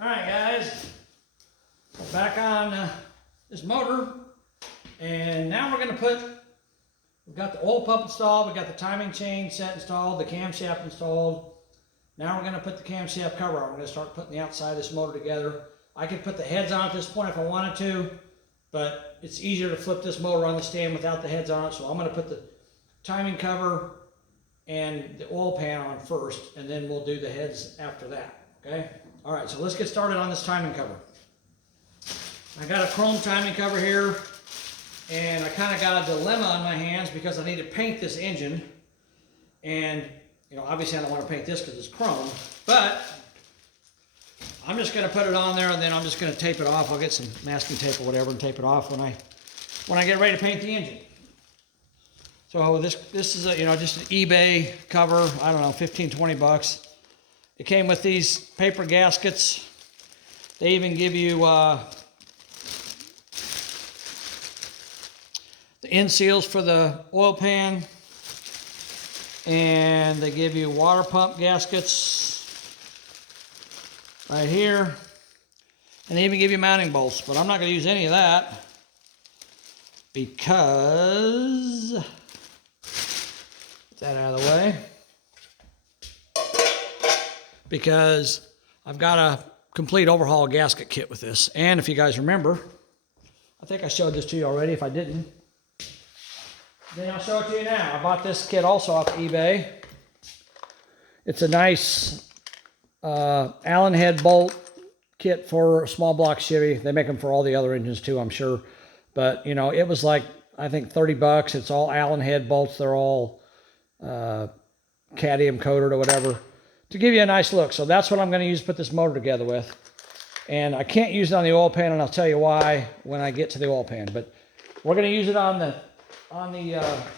Alright guys, back on this motor, and now we're going to we've got the oil pump installed, we've got the timing chain set installed, the camshaft installed. Now we're going to put the camshaft cover on. We're going to start putting the outside of this motor together. I could put the heads on at this point if I wanted to, but it's easier to flip this motor on the stand without the heads on it, so I'm going to put the timing cover and the oil pan on first, and then we'll do the heads after that, okay? All right, so let's get started on this timing cover. I got a chrome timing cover here, and I kind of got a dilemma on my hands because I need to paint this engine. And, you know, obviously I don't want to paint this because it's chrome, but I'm just going to put it on there, and then I'm just going to tape it off. I'll get some masking tape or whatever and tape it off when I get ready to paint the engine. So this is a, you know, just an eBay cover, I don't know, 15, 20 bucks. It came with these paper gaskets. They even give you the end seals for the oil pan, and they give you water pump gaskets right here, and they even give you mounting bolts, but I'm not going to use any of that because, get that out of the way, because I've got a complete overhaul gasket kit with this. And if you guys remember, I think I showed this to you already. If I didn't, then I'll show it to you now. I bought this kit also off eBay. It's a nice Allen head bolt kit for a small block Chevy. They make them for all the other engines too, I'm sure. But, you know, it was like, I think 30 bucks. It's all Allen head bolts. They're all cadmium coated or whatever, to give you a nice look. So that's what I'm going to use to put this motor together with. And I can't use it on the oil pan, and I'll tell you why when I get to the oil pan. But we're going to use it on the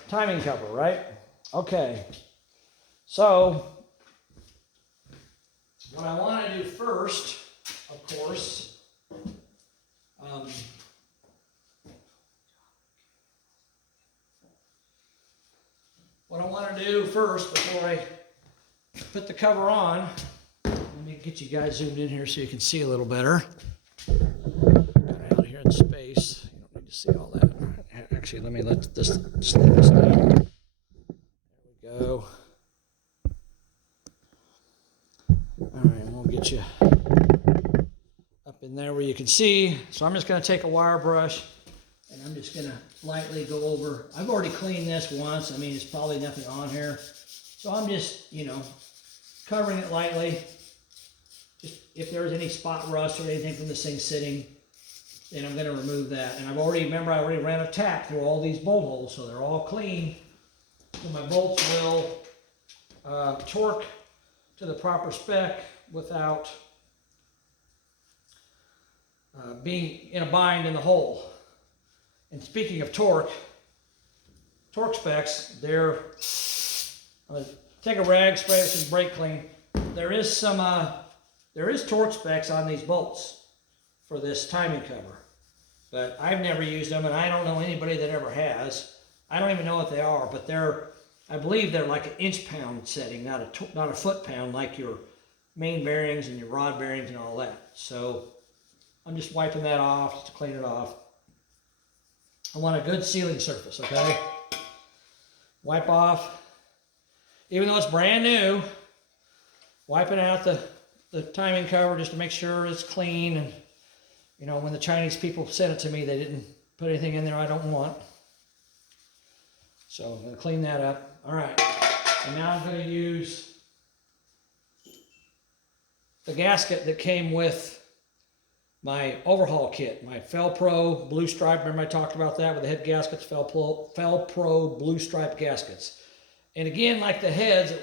timing cover, right? Okay. So what I want to do first, of course, what I want to do first before I put the cover on, let me get you guys zoomed in here so you can see a little better. Out here in space, you don't need to see all that. Actually, let me just lay this down. There we go. All right, we'll get you up in there where you can see. So I'm just going to take a wire brush, and I'm just going to lightly go over. I've already cleaned this once. I mean, there's probably nothing on here. So I'm just, you know, covering it lightly. Just if there's any spot rust or anything from this thing sitting, then I'm going to remove that. And I already ran a tap through all these bolt holes, so they're all clean. So my bolts will torque to the proper spec without being in a bind in the hole. And speaking of torque specs, I'm going to take a rag, spray it with some brake clean. There is torque specs on these bolts for this timing cover, but I've never used them, and I don't know anybody that ever has. I don't even know what they are, but I believe they're like an inch-pound setting, not a foot-pound like your main bearings and your rod bearings and all that. So I'm just wiping that off just to clean it off. I want a good sealing surface, okay? Wipe off, even though it's brand new, wiping out the timing cover just to make sure it's clean. And, you know, when the Chinese people sent it to me, they didn't put anything in there I don't want. So I'm going to clean that up. All right, and now I'm going to use the gasket that came with my overhaul kit, my Fel-Pro blue stripe. Remember I talked about that with the head gaskets, Fel-Pro blue stripe gaskets. And again, like the heads,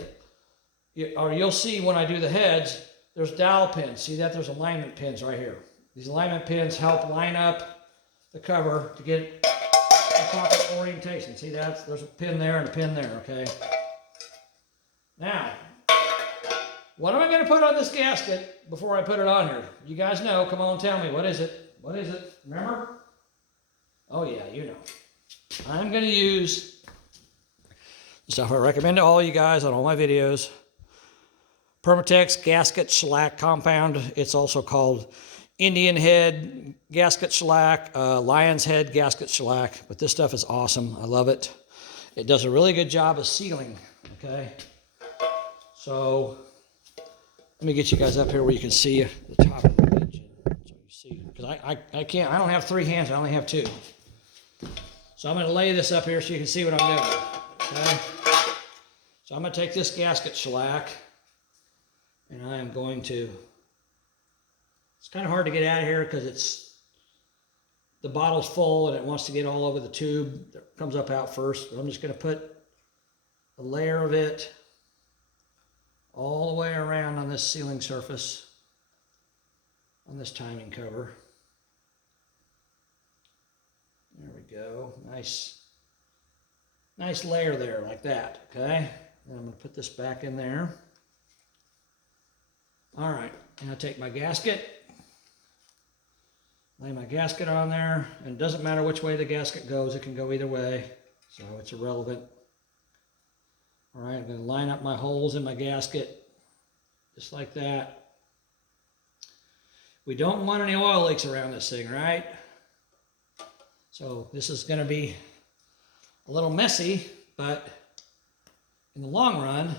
or you'll see when I do the heads, there's dowel pins. See that? There's alignment pins right here. These alignment pins help line up the cover to get the proper orientation. See that? There's a pin there and a pin there, okay? Now, what am I going to put on this gasket before I put it on here? You guys know. Come on, tell me. What is it? What is it? Remember? Oh, yeah, you know. I'm going to use the stuff I recommend to all you guys on all my videos. Permatex gasket shellac compound. It's also called Indian head gasket shellac, lion's head gasket shellac. But this stuff is awesome. I love it. It does a really good job of sealing. Okay. So let me get you guys up here where you can see the top of the engine. So you see, because I can't. I don't have 3 hands. I only have 2. So I'm going to lay this up here so you can see what I'm doing. Okay. So I'm going to take this gasket shellac, and I am going to. It's kind of hard to get out of here because the bottle's full and it wants to get all over the tube that comes up out first. But I'm just going to put a layer of it all the way around on this sealing surface on this timing cover. There we go. Nice layer there like that. Okay. And I'm going to put this back in there. All right. And I take my gasket. Lay my gasket on there, and it doesn't matter which way the gasket goes, it can go either way, so it's irrelevant. All right, I'm going to line up my holes in my gasket, just like that. We don't want any oil leaks around this thing, right? So this is going to be a little messy, but in the long run,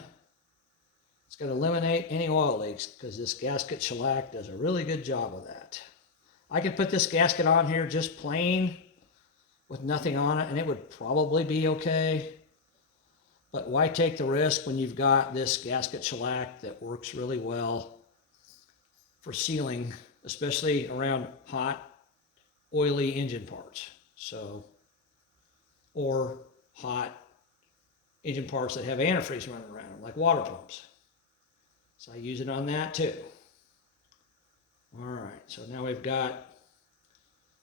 it's going to eliminate any oil leaks because this gasket shellac does a really good job of that. I could put this gasket on here just plain with nothing on it and it would probably be okay. But why take the risk when you've got this gasket shellac that works really well for sealing, especially around hot, oily engine parts. So, or hot engine parts that have antifreeze running around them, like water pumps. So I use it on that too. All right, so now we've got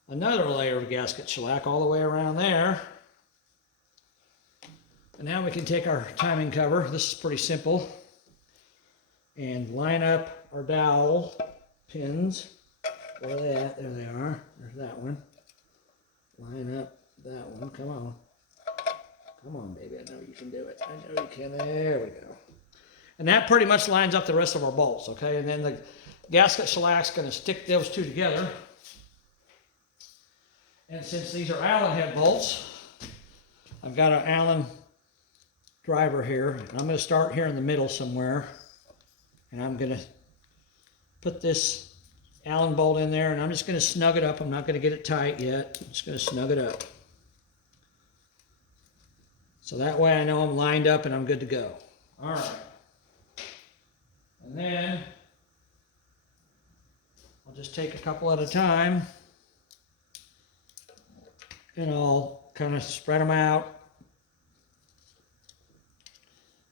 another layer of gasket shellac all the way around there. And now we can take our timing cover. This is pretty simple. And line up our dowel pins. Where are they at? There they are. There's that one. Line up that one. Come on. Come on, baby. I know you can do it. I know you can. There we go. And that pretty much lines up the rest of our bolts, okay? And then the gasket shellac's going to stick those two together. And since these are Allen head bolts, I've got an Allen driver here. And I'm going to start here in the middle somewhere. And I'm going to put this Allen bolt in there, and I'm just going to snug it up. I'm not going to get it tight yet. I'm just going to snug it up. So that way I know I'm lined up and I'm good to go. All right. And then I'll just take a couple at a time, and I'll kind of spread them out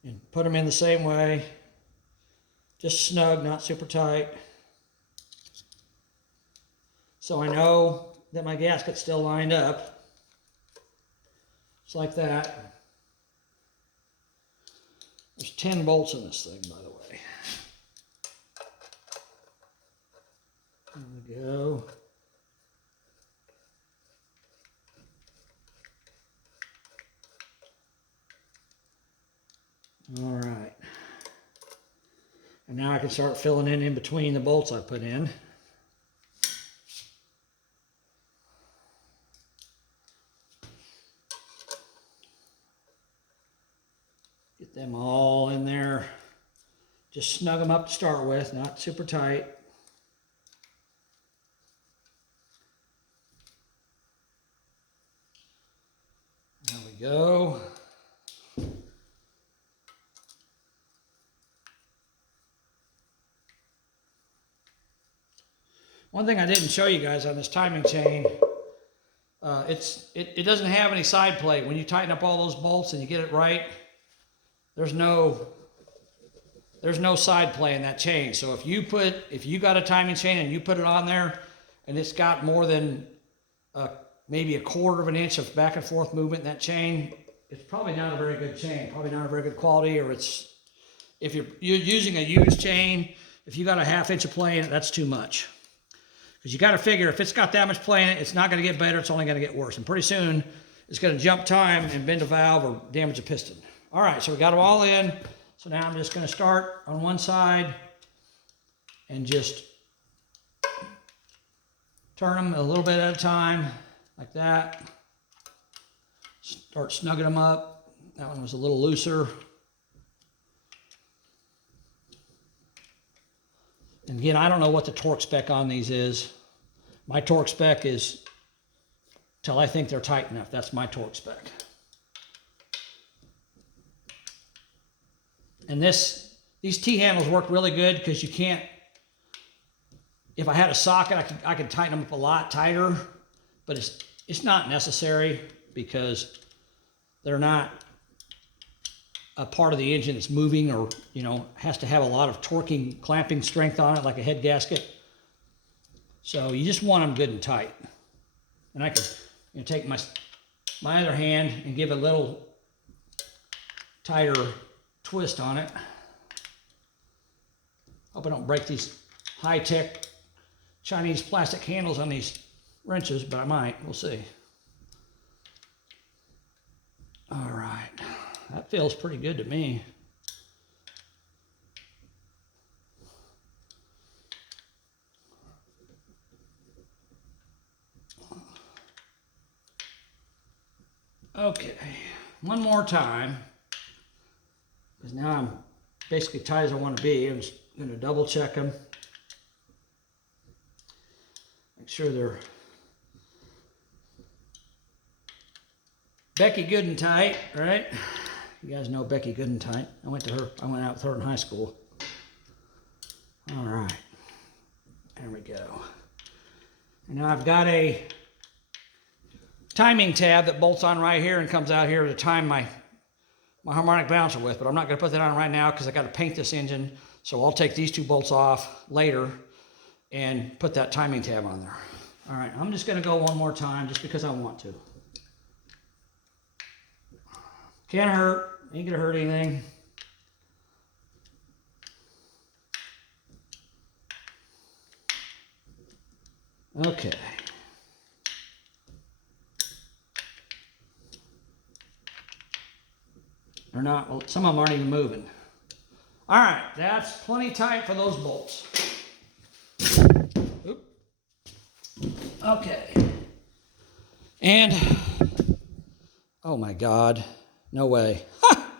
and put them in the same way, just snug, not super tight. So I know that my gasket's still lined up, just like that. There's 10 bolts in this thing, by the way. There we go. All right. And now I can start filling in between the bolts I put in. Get them all in there. Just snug them up to start with, not super tight. There we go. One thing I didn't show you guys on this timing chain, it doesn't have any side plate. When you tighten up all those bolts and you get it right, there's no side play in that chain. So if you got a timing chain and you put it on there and it's got more than maybe 1/4 of an inch of back and forth movement in that chain, it's probably not a very good chain, probably not a very good quality, or if you're using a used chain, if you got a 1/2 inch of play in it, that's too much. Because you got to figure if it's got that much play in it, it's not going to get better, it's only going to get worse. And pretty soon, it's going to jump time and bend a valve or damage a piston. All right, so we got them all in. So now I'm just going to start on one side and just turn them a little bit at a time, like that. Start snugging them up. That one was a little looser. And again, I don't know what the torque spec on these is. My torque spec is till I think they're tight enough. That's my torque spec. And these T-handles work really good because you can't, if I had a socket, I could tighten them up a lot tighter, but it's not necessary because they're not a part of the engine that's moving or, has to have a lot of torquing, clamping strength on it like a head gasket. So you just want them good and tight. And I could take my other hand and give a little tighter twist on it. Hope I don't break these high-tech Chinese plastic handles on these wrenches, but I might. We'll see. All right. That feels pretty good to me. Okay, one more time, because now I'm basically tight as I want to be. I'm just going to double check them. Make sure they're Becky Good and tight, right? You guys know Becky Good and tight. I went out with her in high school. All right, there we go. And now I've got a timing tab that bolts on right here and comes out here to time my harmonic balancer with, but I'm not going to put that on right now because I got to paint this engine. So I'll take these two bolts off later and put that timing tab on there. All right, I'm just going to go one more time just because I want to. Can't hurt, ain't gonna hurt anything. Okay. They're not, well, some of them aren't even moving. All right, that's plenty tight for those bolts. Oop. Okay. And, oh my God, no way. Ha!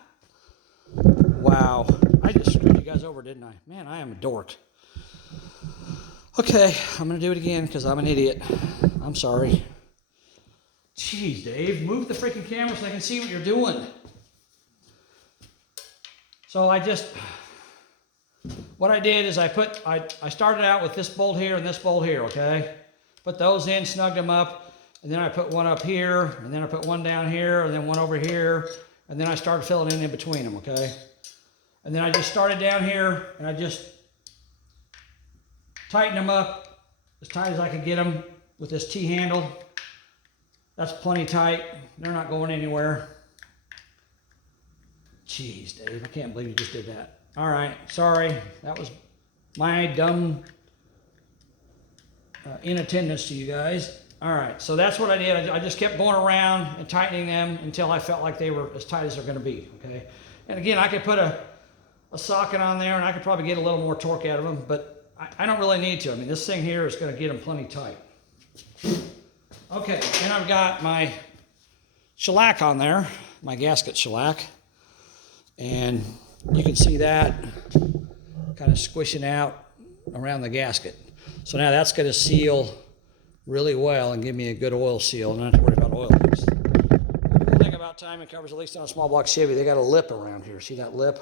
Wow, I just screwed you guys over, didn't I? Man, I am a dork. Okay, I'm gonna do it again because I'm an idiot. I'm sorry. Jeez, Dave, move the freaking camera so I can see what you're doing. So what I did is I started out with this bolt here and this bolt here, okay? Put those in, snugged them up, and then I put one up here, and then I put one down here, and then one over here, and then I started filling in between them, okay? And then I just started down here, and I just tightened them up as tight as I could get them with this T-handle. That's plenty tight. They're not going anywhere. Jeez, Dave, I can't believe you just did that. All right, sorry. That was my dumb inattendance to you guys. All right, so that's what I did. I just kept going around and tightening them until I felt like they were as tight as they're going to be, okay? And again, I could put a socket on there, and I could probably get a little more torque out of them, but I don't really need to. I mean, this thing here is going to get them plenty tight. Okay, and I've got my shellac on there, my gasket shellac. And you can see that kind of squishing out around the gasket. So now that's going to seal really well and give me a good oil seal. And I don't have to worry about oil leaks. The thing about timing covers, at least on a small block Chevy, they got a lip around here. See that lip?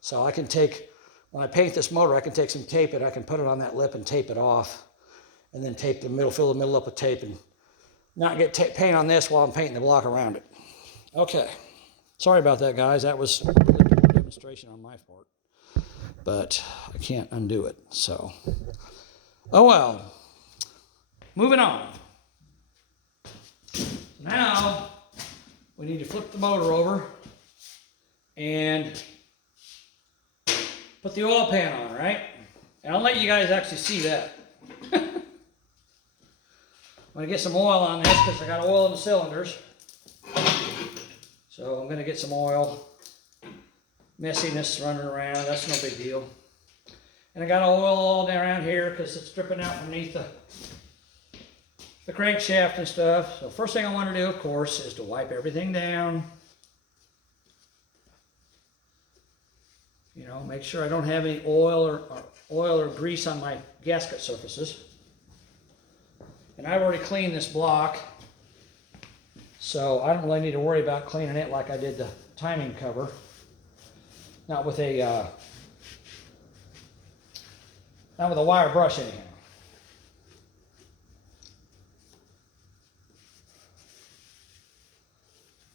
So I can take, when I paint this motor, I can take some tape and I can put it on that lip and tape it off. And then tape the middle, fill the middle up with tape and not get paint on this while I'm painting the block around it. Okay. Sorry about that, guys. That was a really poor demonstration on my part. But I can't undo it, so. Oh well. Moving on. Now, we need to flip the motor over and put the oil pan on, right? And I'll let you guys actually see that. I'm going to get some oil on this because I got oil in the cylinders. So I'm going to get some oil messiness running around. That's no big deal. And I got oil all around here because it's dripping out from underneath the crankshaft and stuff. So first thing I want to do, of course, is to wipe everything down. You know, make sure I don't have any oil or grease on my gasket surfaces. And I've already cleaned this block, so I don't really need to worry about cleaning it like I did the timing cover. Not with a wire brush anyhow.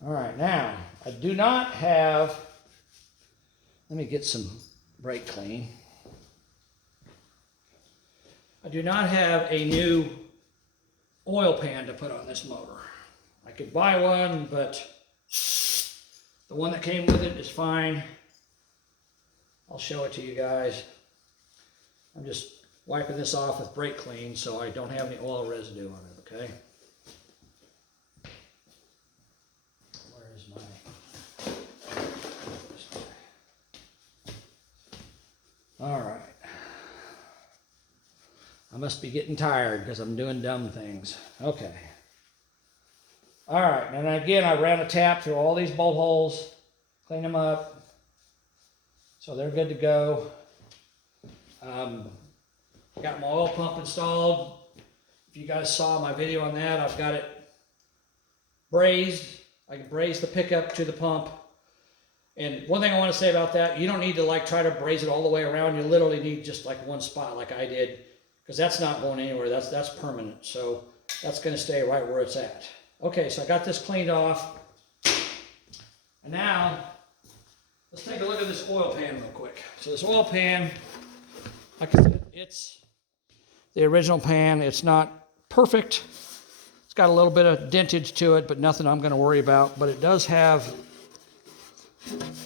All right, now I do not have. Let me get some brake clean. I do not have a new oil pan to put on this motor. I could buy one, but the one that came with it is fine. I'll show it to you guys. I'm just wiping this off with brake clean so I don't have any oil residue on it, okay? Where is my... All right. I must be getting tired because I'm doing dumb things. Okay. All right, and again, I ran a tap through all these bolt holes, clean them up, so they're good to go. Got my oil pump installed. If you guys saw my video on that, I've got it brazed. I can braze the pickup to the pump. And one thing I want to say about that, you don't need to like try to braze it all the way around. You literally need just like one spot like I did, because that's not going anywhere. That's permanent. So that's going to stay right where it's at. Okay, so I got this cleaned off. And now, let's take a look at this oil pan real quick. So this oil pan, like I said, it's the original pan. It's not perfect. It's got a little bit of dentage to it, but nothing I'm going to worry about. But it does have,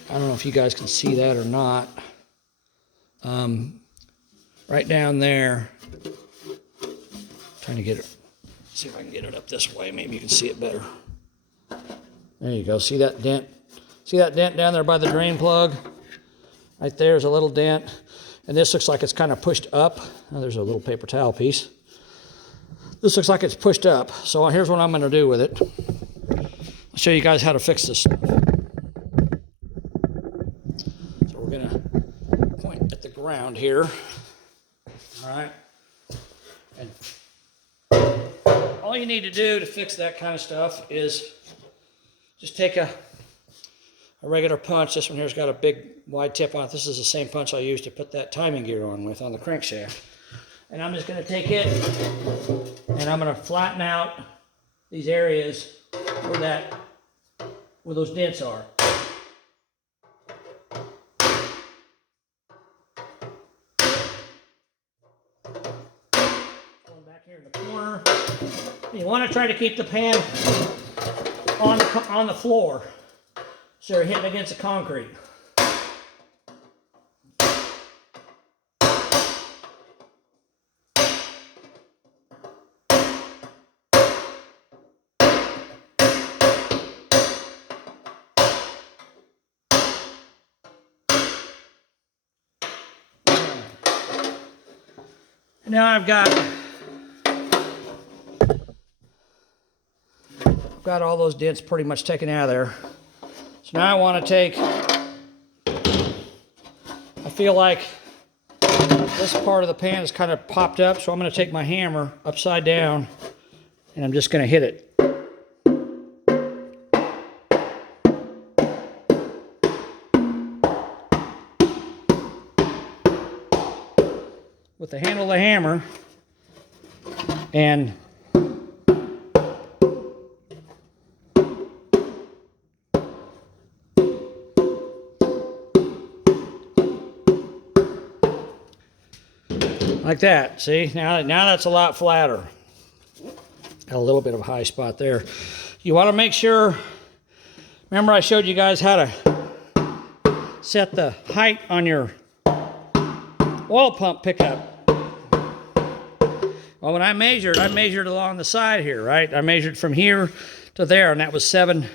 I don't know if you guys can see that or not. Right down there, trying to get it, see if I can get it up this way. Maybe you can see it better. There you go. See that dent? See that dent down there by the drain plug? Right there's a little dent. And this looks like it's kind of pushed up. Oh, there's a little paper towel piece. This looks like it's pushed up. So here's what I'm going to do with it. I'll show you guys how to fix this. So we're going to point at the ground here. All right. And all you need to do to fix that kind of stuff is just take a regular punch. This one here's got a big wide tip on it. This is the same punch I used to put that timing gear on with on the crankshaft. And I'm just going to take it and I'm going to flatten out these areas where those dents are. Going back here in the corner. You want to try to keep the pan on the floor so you're hitting against the concrete. Now I've got all those dents pretty much taken out of there. So now I want to take, I feel like this part of the pan is kind of popped up, so I'm going to take my hammer upside down and I'm just going to hit it. With the handle of the hammer, and like that. See, now that's a lot flatter. Got a little bit of a high spot there. You want to make sure, remember I showed you guys how to set the height on your oil pump pickup. Well, when I measured along the side here, right? I measured from here to there, and that was seven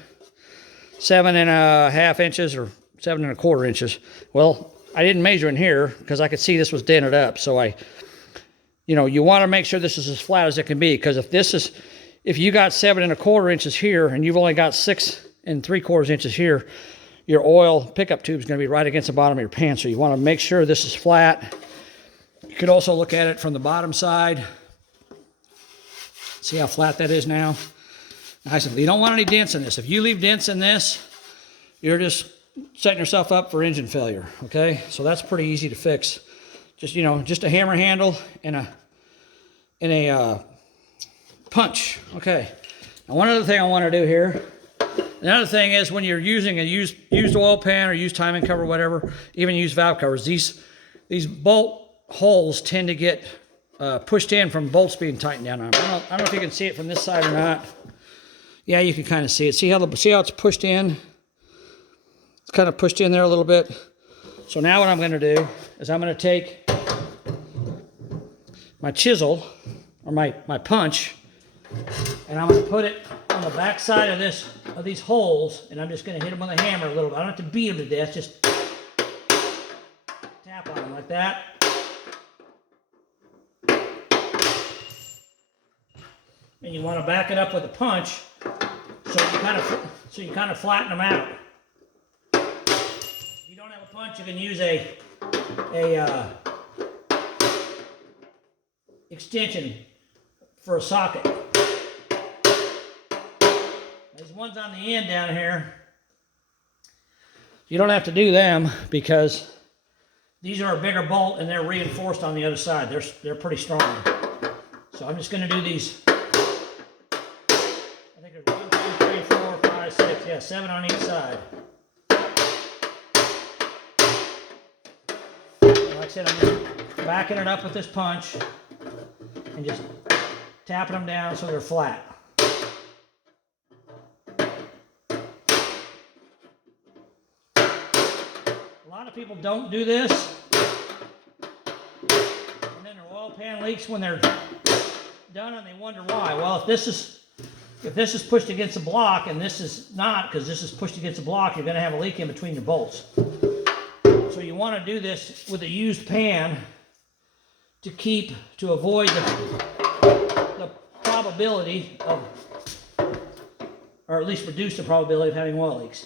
and a half inches or 7 1/4 inches. Well, I didn't measure in here because I could see this was dented up. So you want to make sure this is as flat as it can be, because if you got 7 1/4 inches here and you've only got 6 3/4 inches here, your oil pickup tube is going to be right against the bottom of your pan. So you want to make sure this is flat. You could also look at it from the bottom side. See how flat that is now? Nice. You don't want any dents in this. If you leave dents in this, you're just setting yourself up for engine failure, okay? So that's pretty easy to fix. Just a hammer handle and a punch. Okay. Now, one other thing I want to do here. Another thing is, when you're using a used oil pan or used timing cover, whatever, even used valve covers, these bolt holes tend to get pushed in from bolts being tightened down on them. I don't know if you can see it from this side or not. Yeah, you can kind of see it. See how it's pushed in? It's kind of pushed in there a little bit. So now what I'm going to do is I'm going to take my chisel or my punch, and I'm going to put it on the back side of these holes, and I'm just going to hit them with a hammer a little bit. I don't have to beat them to death, just tap on them like that. And you want to back it up with a punch so you kind of flatten them out. If you don't have a punch, you can use a extension for a socket. There's ones on the end down here. You don't have to do them because these are a bigger bolt and they're reinforced on the other side. They're pretty strong. So I'm just going to do these. I think there's 1, 2, 3, 4, 5, 6. Yeah, 7 on each side. Like I said, I'm just backing it up with this punch and just tapping them down so they're flat. A lot of people don't do this, and then their oil pan leaks when they're done, and they wonder why. Well, if this is pushed against a block and this is not, because this is pushed against a block, you're going to have a leak in between your bolts. So you want to do this with a used pan to avoid the probability of, or at least reduce the probability of having oil leaks.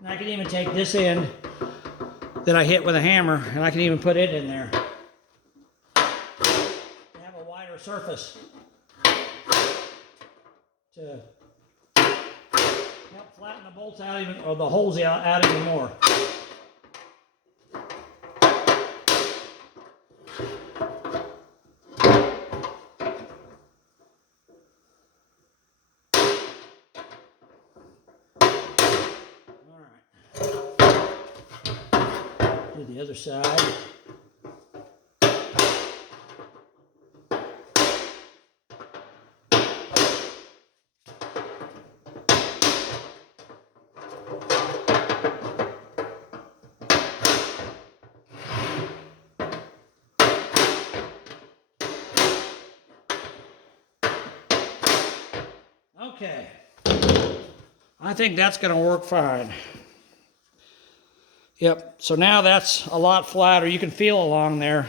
And I can even take this end that I hit with a hammer, and I can even put it in there to have a wider surface to help flatten the bolts out even, or the holes out even more. Do the other side. Okay. I think that's going to work fine. Yep, so now that's a lot flatter. You can feel along there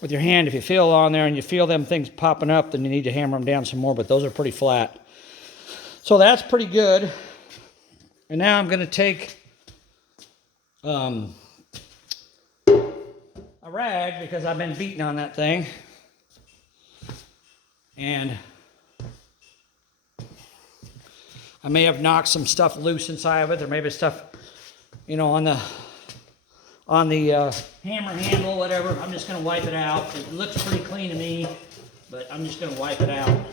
with your hand. If you feel along there and you feel them things popping up, then you need to hammer them down some more, but those are pretty flat. So that's pretty good. And now I'm going to take a rag, because I've been beating on that thing. And I may have knocked some stuff loose inside of it. There may be stuff, on on the hammer handle, whatever. I'm just gonna wipe it out. It looks pretty clean to me, but I'm just gonna wipe it out.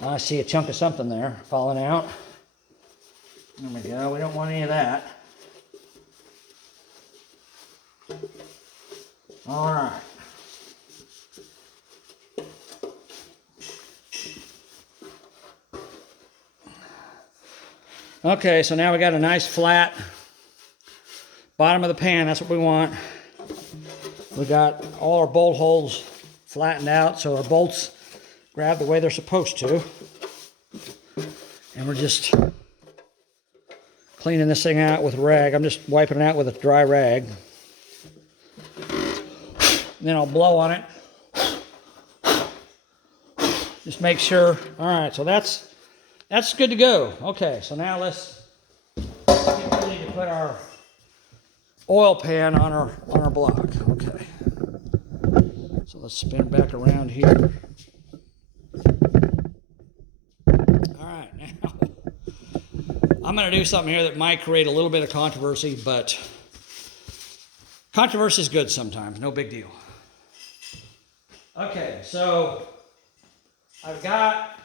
I see a chunk of something there falling out. There we go. We don't want any of that. All right. Okay, so now we got a nice flat bottom of the pan. That's what we want. We got all our bolt holes flattened out so our bolts grab the way they're supposed to. And we're just cleaning this thing out with a rag. I'm just wiping it out with a dry rag. And then I'll blow on it. Just make sure. All right, so that's good to go. Okay, so now let's get ready to put our oil pan on our block. Okay. So let's spin back around here. All right, now I'm going to do something here that might create a little bit of controversy, but controversy is good sometimes. No big deal. Okay, so I've got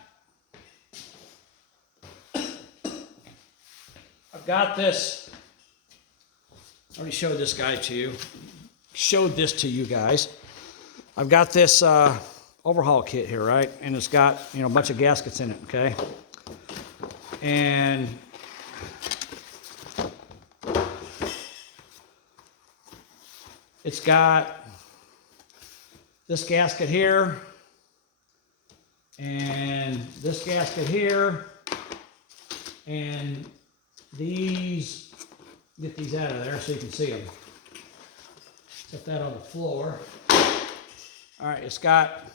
this. I already showed this guy to you. Showed this to you guys. I've got this overhaul kit here, right? And it's got, you know, a bunch of gaskets in it, okay? And it's got this gasket here and this gasket here and these. Get these out of there so you can see them. Set that on the floor. All right, it's got,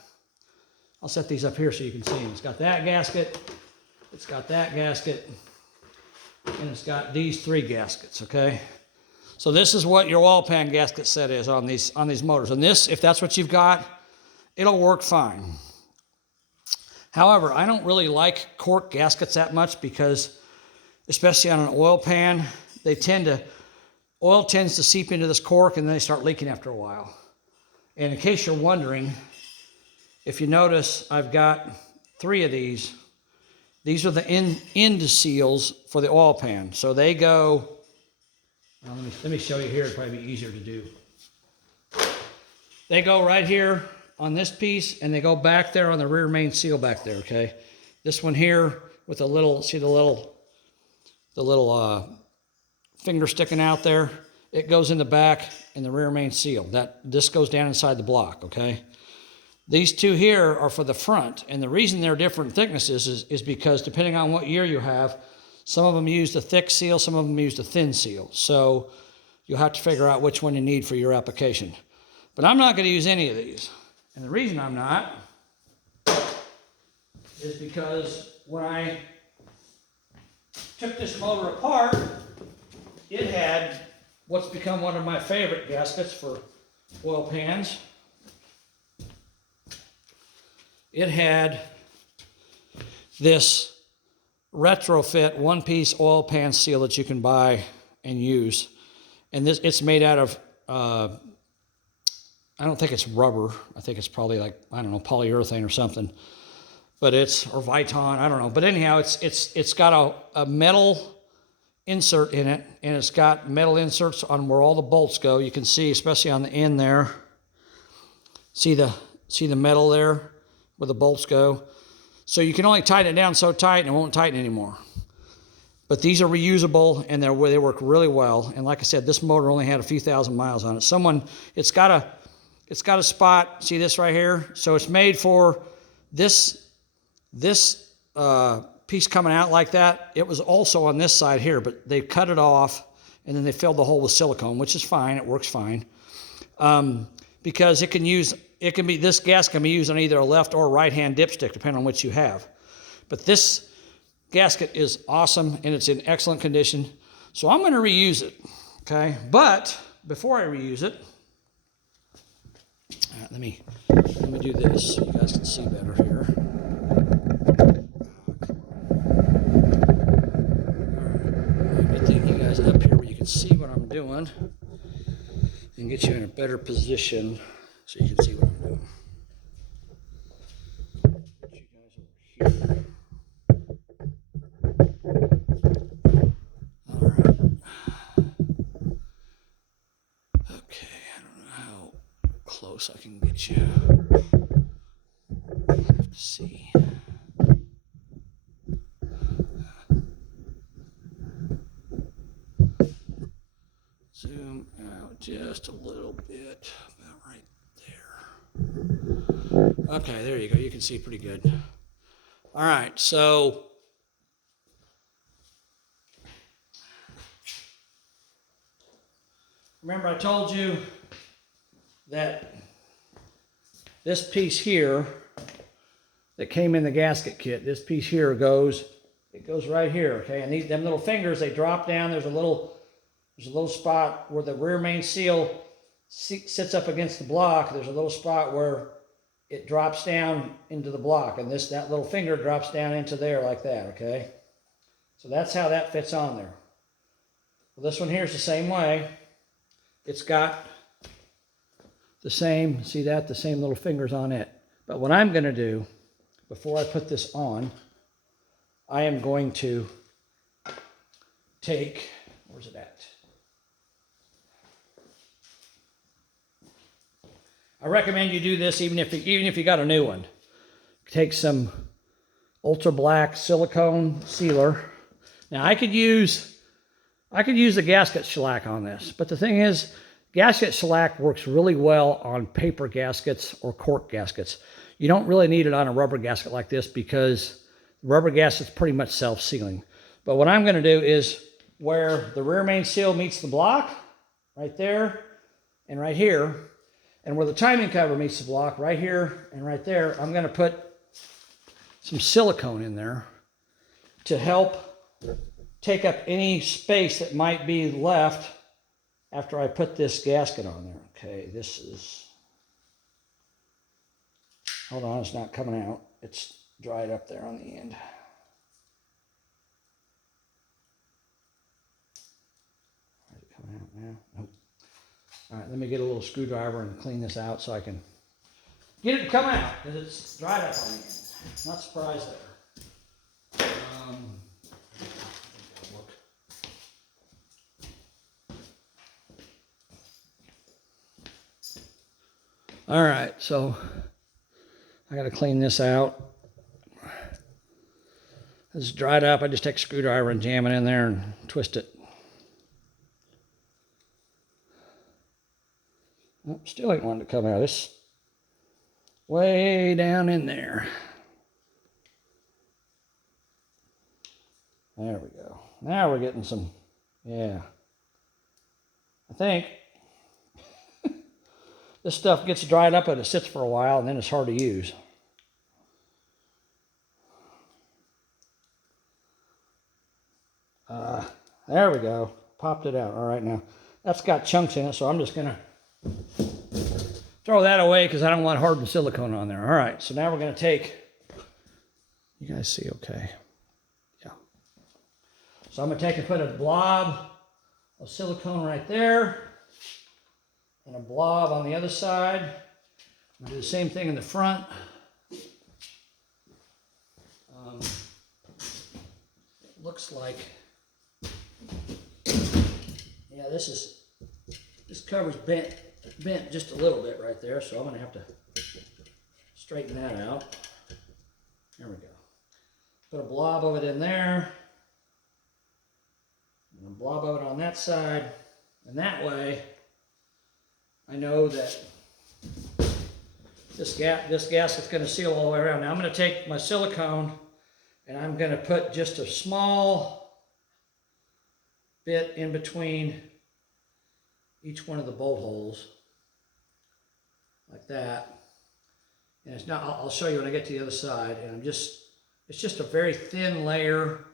I'll set these up here so you can see them. It's got that gasket, it's got that gasket, and it's got these three gaskets, okay? So this is what your oil pan gasket set is on these motors. And this, if that's what you've got, it'll work fine. However, I don't really like cork gaskets that much because, especially on an oil pan, oil tends to seep into this cork and then they start leaking after a while. And in case you're wondering, if you notice, I've got three of these. These are the end seals for the oil pan. So they go, let me show you here, it'll probably be easier to do. They go right here on this piece and they go back there on the rear main seal back there, okay? This one here with a little, see the little finger sticking out there, it goes in the back in the rear main seal. This goes down inside the block, okay? These two here are for the front, and the reason they're different thicknesses is because depending on what year you have, some of them use the thick seal, some of them use the thin seal. So you'll have to figure out which one you need for your application. But I'm not going to use any of these. And the reason I'm not is because when I took this motor apart, it had what's become one of my favorite gaskets for oil pans. It had this retrofit one-piece oil pan seal that you can buy and use. And it's made out of, I don't think it's rubber. I think it's probably like, I don't know, polyurethane or something. But or Viton, I don't know. But anyhow, it's got a metal insert in it, and it's got metal inserts on where all the bolts go. You can see, especially on the end there, see the metal there where the bolts go. So you can only tighten it down so tight and it won't tighten anymore. But these are reusable and they work really well. And like I said, this motor only had a few thousand miles on it. It's got a spot, see this right here? So it's made for this piece coming out like that. It was also on this side here, but they cut it off and then they filled the hole with silicone, which is fine. It works fine. Because this gas can be used on either a left or right hand dipstick, depending on which you have. But this gasket is awesome and it's in excellent condition. So I'm going to reuse it, okay? But before I reuse it, let me do this so you guys can see better here. Good thing you guys up here where you can see what I'm doing. one and get you in a better position so you can see what I'm doing. Get you guys over here. All right. Okay, I don't know how close I can get you. I have to see. Zoom out just a little bit, about right there. Okay, there you go. You can see pretty good. All right, so remember I told you that this piece here that came in the gasket kit, this piece here goes right here, okay? And them little fingers, they drop down. There's a little spot where the rear main seal sits up against the block. There's a little spot where it drops down into the block, and that little finger drops down into there like that, okay? So that's how that fits on there. Well, this one here is the same way. It's got the same, see that? The same little fingers on it. But what I'm going to do, before I put this on, I am going to take, where's it at? I recommend you do this even if you got a new one. Take some ultra black silicone sealer. Now I could use the gasket shellac on this, but the thing is, gasket shellac works really well on paper gaskets or cork gaskets. You don't really need it on a rubber gasket like this because rubber gasket's pretty much self-sealing. But what I'm going to do is where the rear main seal meets the block, right there and right here, and where the timing cover meets the block, right here and right there, I'm going to put some silicone in there to help take up any space that might be left after I put this gasket on there. Okay, this is, hold on, it's not coming out. It's dried up there on the end. Is it coming out now? Nope. All right, let me get a little screwdriver and clean this out so I can get it to come out, because it's dried up on the end. Not surprised there. All right, so I got to clean this out. This is dried up. I just take a screwdriver and jam it in there and twist it. Oh, still ain't wanting to come out. It's way down in there. There we go. Now we're getting some, yeah. I think this stuff gets dried up and it sits for a while and then it's hard to use. There we go. Popped it out. All right, now that's got chunks in it, so I'm just going to throw that away because I don't want hardened silicone on there. All right, so now we're going to take, you guys see okay? Yeah. So I'm going to take and put a blob of silicone right there and a blob on the other side. I'm going to do the same thing in the front. It looks like, yeah, this cover's bent just a little bit right there, so I'm going to have to straighten that out. There we go. Put a blob of it in there, and a blob of it on that side, and that way I know that this gasket's going to seal all the way around. Now I'm going to take my silicone and I'm going to put just a small bit in between each one of the bolt holes, like that. And it's not, I'll show you when I get to the other side. And it's just a very thin layer.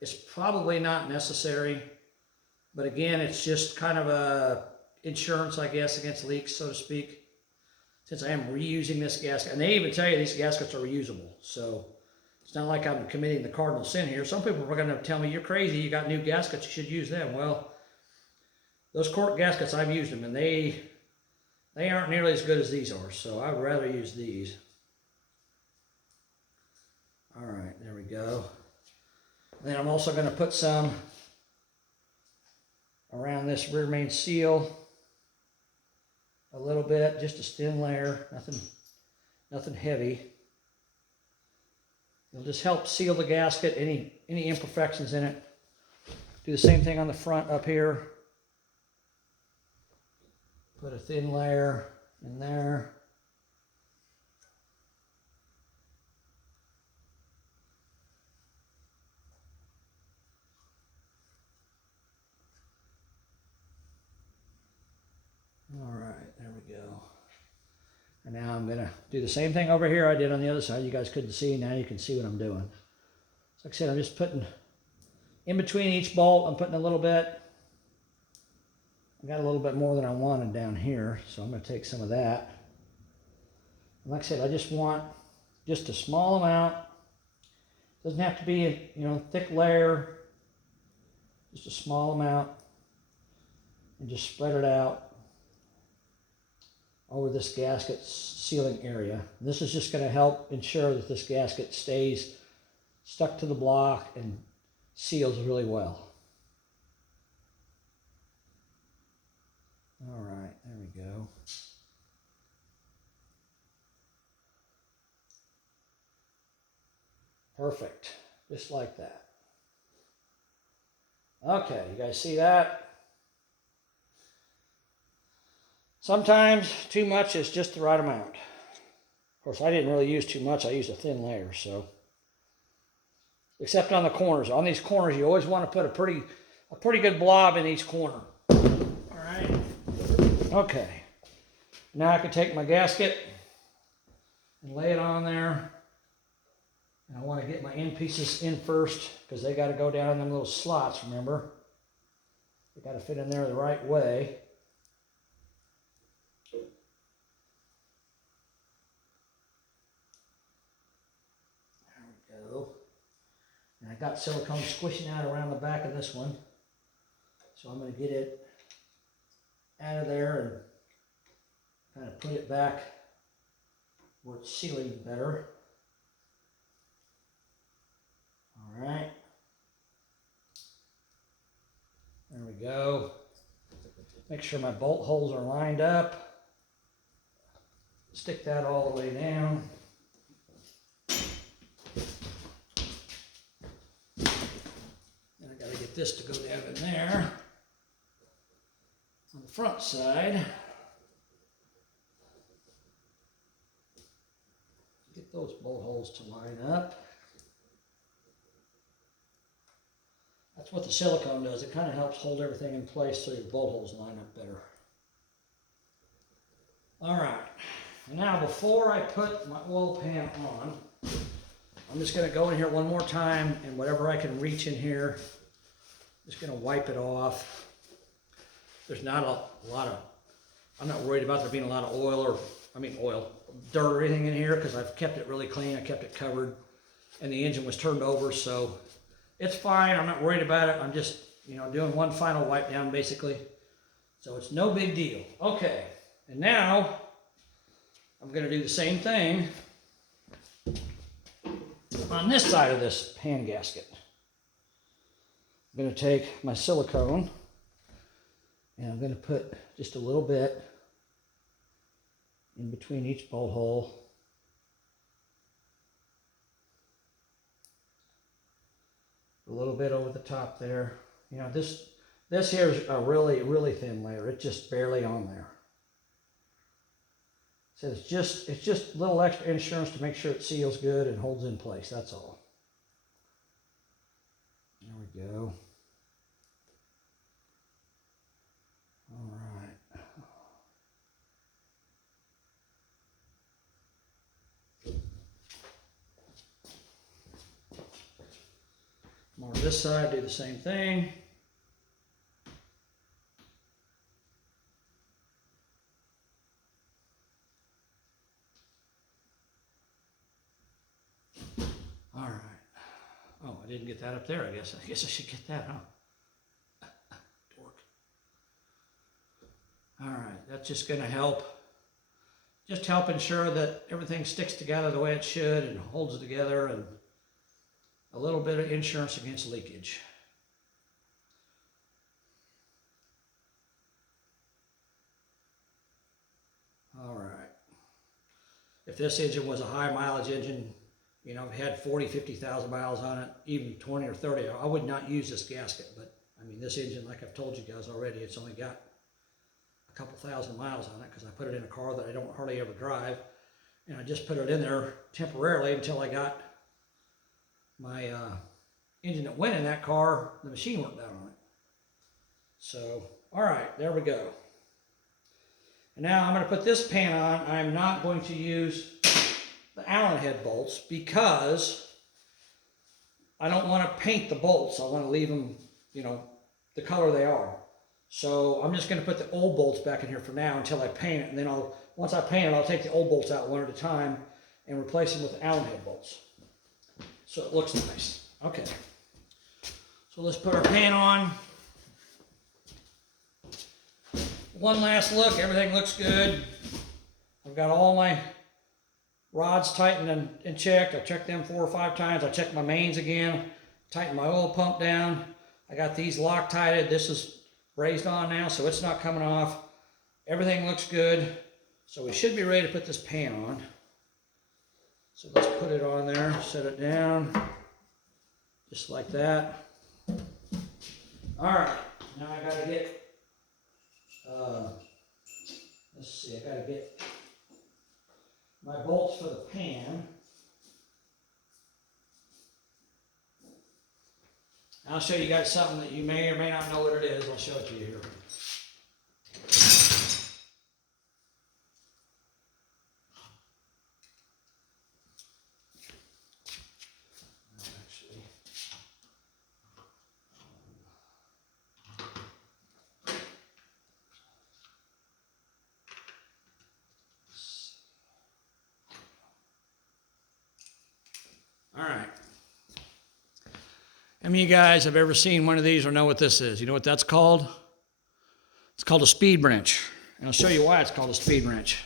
It's probably not necessary, but again, it's just kind of a insurance, I guess, against leaks, so to speak, since I am reusing this gasket. And they even tell you these gaskets are reusable, so it's not like I'm committing the cardinal sin here. Some people are going to tell me, you're crazy, you got new gaskets, you should use them. Well, those cork gaskets, I've used them, and they aren't nearly as good as these are, so I would rather use these. All right, there we go. Then I'm also going to put some around this rear main seal, a little bit, just a thin layer, nothing heavy. It'll just help seal the gasket, any imperfections in it. Do the same thing on the front up here. Put a thin layer in there. All right, there we go. And now I'm gonna do the same thing over here I did on the other side. You guys couldn't see, now you can see what I'm doing. So like I said, I'm just putting in between each bolt, I'm putting a little bit. I got a little bit more than I wanted down here, so I'm gonna take some of that. And like I said, I just want just a small amount. Doesn't have to be a thick layer, just a small amount, and just spread it out over this gasket sealing area. This is just going to help ensure that this gasket stays stuck to the block and seals really well. All right, there we go. Perfect, just like that. Okay, you guys see that? Sometimes too much is just the right amount. Of course, I didn't really use too much. I used a thin layer, so. Except on the corners. On these corners, you always want to put a pretty good blob in each corner. All right. Okay. Now I can take my gasket and lay it on there. And I want to get my end pieces in first because they got to go down in them little slots, remember? They got to fit in there the right way. And I got silicone squishing out around the back of this one. So I'm going to get it out of there and kind of put it back where it's sealing better. All right. There we go. Make sure my bolt holes are lined up. Stick that all the way down. Get this to go down in there on the front side. Get those bolt holes to line up. That's what the silicone does. It kind of helps hold everything in place so your bolt holes line up better. All right. Now before I put my oil pan on, I'm just going to go in here one more time and whatever I can reach in here, just going to wipe it off. There's not a lot of, I'm not worried about there being a lot of dirt or anything in here because I've kept it really clean. I kept it covered and the engine was turned over, so it's fine. I'm not worried about it. I'm just, doing one final wipe down basically. So it's no big deal. Okay, and now I'm going to do the same thing on this side of this pan gasket. I'm going to take my silicone and I'm going to put just a little bit in between each bolt hole. A little bit over the top there. This here is a really, really thin layer. It's just barely on there. So it's just a little extra insurance to make sure it seals good and holds in place. That's all. There we go. All right. More on this side, do the same thing. All right. Oh, I didn't get that up there, I guess. I should get that, huh? Dork. that's just going to help. Just help ensure that everything sticks together the way it should and holds it together, and a little bit of insurance against leakage. All right. If this engine was a high mileage engine, you know, it had 40, 50,000 miles on it, even 20 or 30, I would not use this gasket. But I mean, this engine, like I've told you guys already, it's only got a couple thousand miles on it because I put it in a car that I don't hardly ever drive. And I just put it in there temporarily until I got my engine that went in that car, the machine worked out on it. So, all right, there we go. And now I'm going to put this pan on. I'm not going to use the Allen head bolts because I don't want to paint the bolts. I want to leave them, you know, the color they are. So I'm just going to put the old bolts back in here for now until I paint it. And then once I paint it, I'll take the old bolts out one at a time and replace them with the Allen head bolts. So it looks nice. Okay. So let's put our pan on. One last look. Everything looks good. I've got all my rods tightened and checked. I checked them 4 or 5 times. I checked my mains again. Tightened my oil pump down. I got these Loctited. This is raised on now, so it's not coming off. Everything looks good. So we should be ready to put this pan on. So let's put it on there, set it down, just like that. All right, now I gotta get, let's see, I gotta get my bolts for the pan. I'll show you guys something that you may or may not know what it is. I'll show it to you here. All right. How many of you guys have ever seen one of these or know what this is? You know what that's called? It's called a speed wrench. And I'll show you why it's called a speed wrench.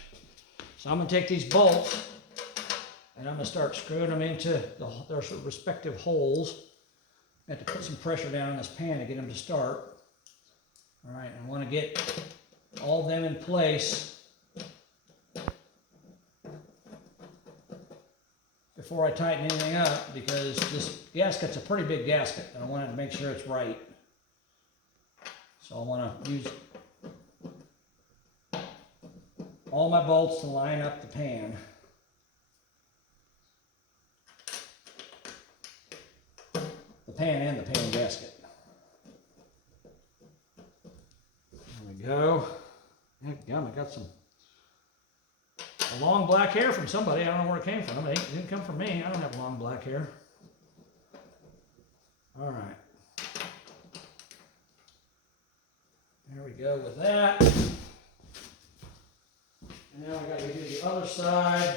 So I'm going to take these bolts and I'm going to start screwing them into their respective holes. I have to put some pressure down on this pan to get them to start. All right, I want to get all of them in place before I tighten anything up, because this gasket's a pretty big gasket and I wanted to make sure it's right. So I want to use all my bolts to line up the pan. The pan and the pan gasket. There we go. Heck, I got a long black hair from somebody. I don't know where it came from. It didn't come from me. I don't have long black hair. All right. There we go with that. And now I got to do the other side.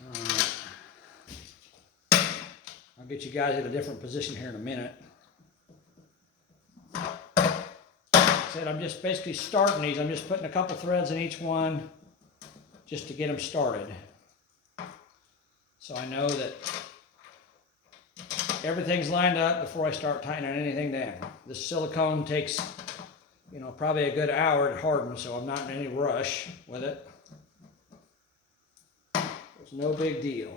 All right. I'll get you guys in a different position here in a minute. I'm just basically starting these. I'm just putting a couple threads in each one just to get them started. So I know that everything's lined up before I start tightening anything down. This silicone takes, you know, probably a good hour to harden, so I'm not in any rush with it. It's no big deal.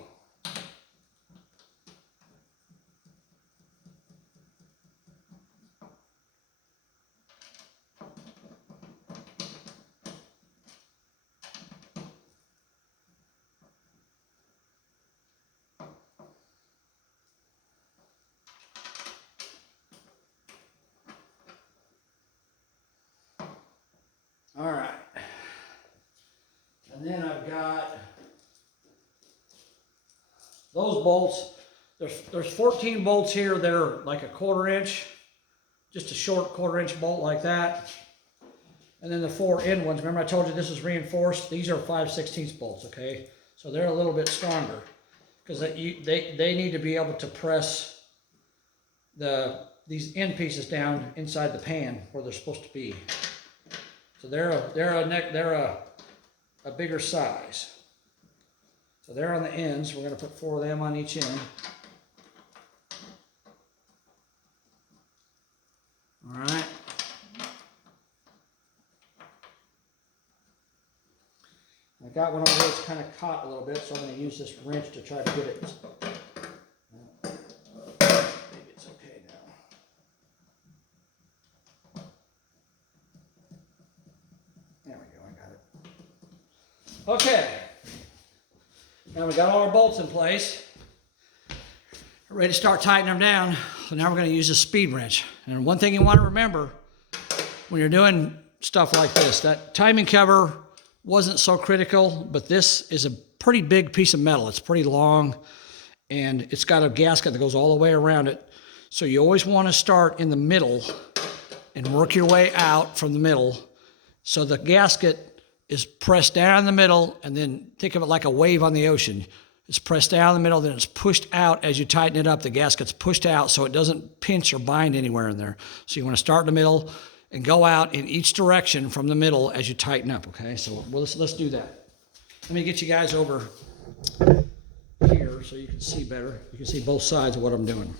All right, and then I've got those bolts. There's 14 bolts here that are like a 1/4 inch, just a short 1/4 inch bolt like that. And then the 4 end ones, remember I told you this is reinforced? These are 5/16 bolts, okay? So they're a little bit stronger. because they need to be able to press these end pieces down inside the pan where they're supposed to be. So they're a bigger size. So they're on the ends. We're going to put 4 of them on each end. All right. I got one over here that's kind of caught a little bit, so I'm going to use this wrench to try to get it. Maybe it's okay now. There we go, I got it. Okay. Now we got all our bolts in place. We're ready to start tightening them down. So now we're going to use a speed wrench. And one thing you want to remember when you're doing stuff like this, that timing cover wasn't so critical, but this is a pretty big piece of metal. It's pretty long, and it's got a gasket that goes all the way around it. So you always want to start in the middle and work your way out from the middle. So the gasket is pressed down in the middle, and then think of it like a wave on the ocean. It's pressed down in the middle, then it's pushed out as you tighten it up. The gasket's pushed out so it doesn't pinch or bind anywhere in there. So you want to start in the middle and go out in each direction from the middle as you tighten up, okay? So let's do that. Let me get you guys over here so you can see better. You can see both sides of what I'm doing.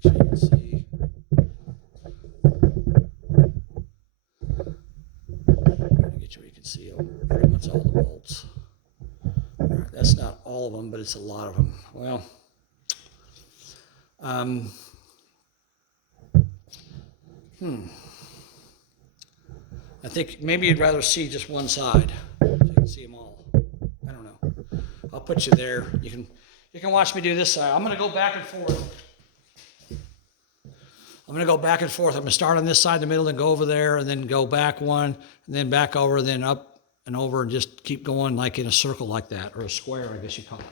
So you can see. Let me get you where you can see pretty much all the bolts. All right, that's not all of them, but it's a lot of them. Well, I think maybe you'd rather see just one side, so you can see them all. I don't know. I'll put you there. You can watch me do this side. I'm going to go back and forth. I'm going to go back and forth. I'm going to start on this side in the middle and go over there, and then go back one, and then back over, then up and over, and just keep going like in a circle like that, or a square, I guess you call it.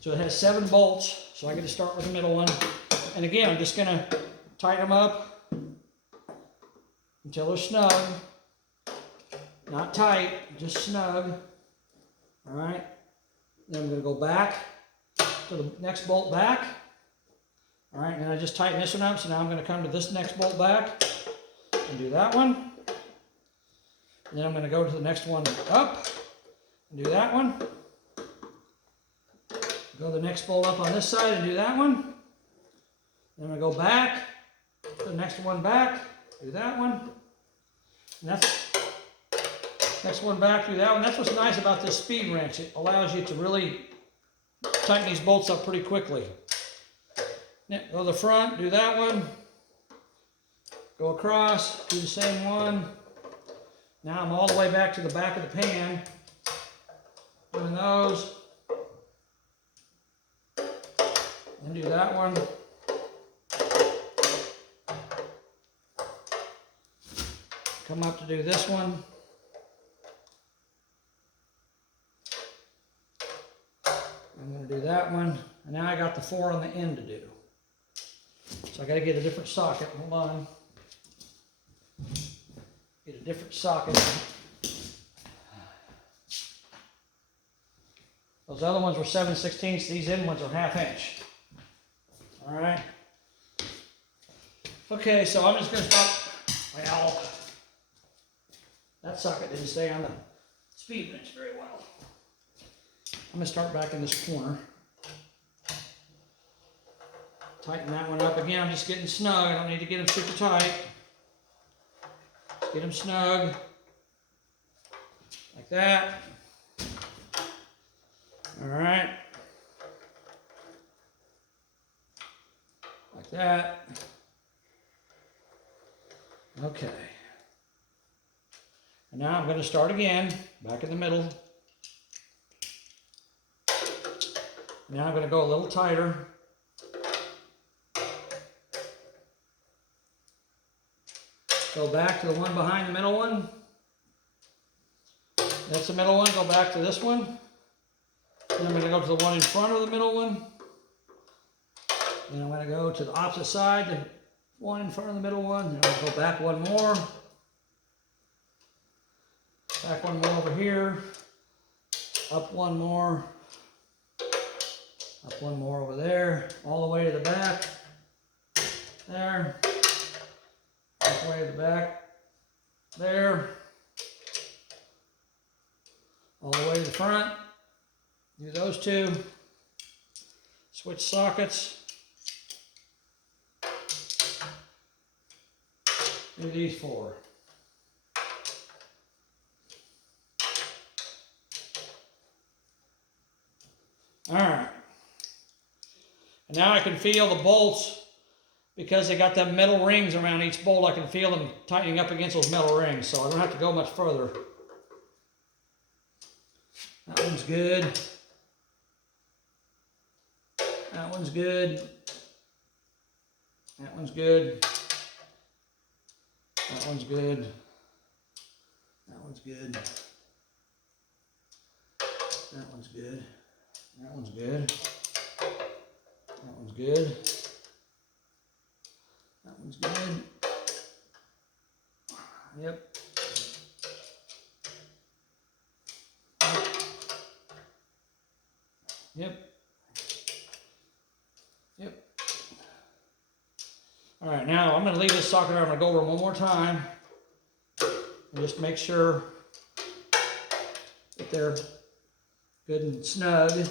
So it has 7 bolts, so I get to start with the middle one. And again, I'm just going to tighten them up until they're snug. Not tight, just snug. All right. Then I'm going to go back to the next bolt back. All right, and I just tighten this one up, so now I'm going to come to this next bolt back and do that one. And then I'm going to go to the next one up and do that one. Go the next bolt up on this side and do that one. Then I'm going to go back to the next one back, do that one. And that's next one back, do that one. That's what's nice about this speed wrench. It allows you to really tighten these bolts up pretty quickly. Now, go to the front, do that one. Go across, do the same one. Now I'm all the way back to the back of the pan, doing those. And do that one. Come up to do this one. I'm going to do that one. And now I got the 4 on the end to do. So I got to get a different socket. Hold on. Get a different socket. Those other ones were 7/16. These end ones are 1/2 inch. All right. Okay, so I'm just going to start. Well, that socket didn't stay on the speed wrench very well. I'm going to start back in this corner. Tighten that one up. Again, I'm just getting snug. I don't need to get them super tight. Get them snug. Like that. All right. Like that. Okay. And now I'm going to start again, back in the middle. Now I'm going to go a little tighter. Go back to the one behind the middle one. That's the middle one. Go back to this one. Then I'm going to go to the one in front of the middle one. Then I'm going to go to the opposite side, the one in front of the middle one. Then I'll go back one more. Back one more over here. Up one more. Up one more over there, all the way to the back. There. All the way to the back. There. All the way to the front. Do those two. Switch sockets. Do these four. All right. And now I can feel the bolts, because they got them metal rings around each bolt. I can feel them tightening up against those metal rings, so I don't have to go much further. That one's good. That one's good. That one's good. That one's good. That one's good. That one's good. That one's good. That one's good. That one's good. Yep. Yep. Yep. All right, now I'm going to leave this socket there. I'm going to go over it one more time and just make sure that they're good and snug.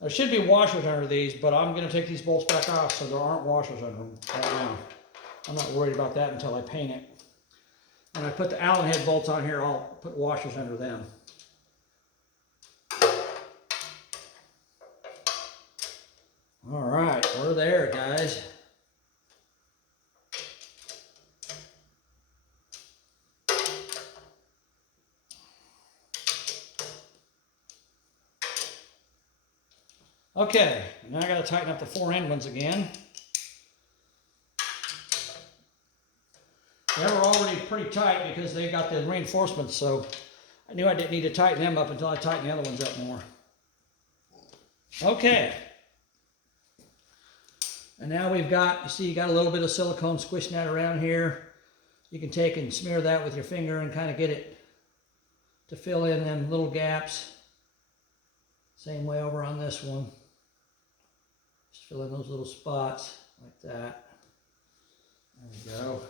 There should be washers under these, but I'm going to take these bolts back off so there aren't washers under them right now. I'm not worried about that until I paint it. When I put the Allen head bolts on here, I'll put washers under them. All right, we're there, guys. Okay, now I got to tighten up the four end ones again. They were already pretty tight because they got the reinforcements, so I knew I didn't need to tighten them up until I tightened the other ones up more. Okay. And now we've got, you see, you got a little bit of silicone squishing that around here. You can take and smear that with your finger and kind of get it to fill in them little gaps. Same way over on this one. Just fill in those little spots like that. There we go.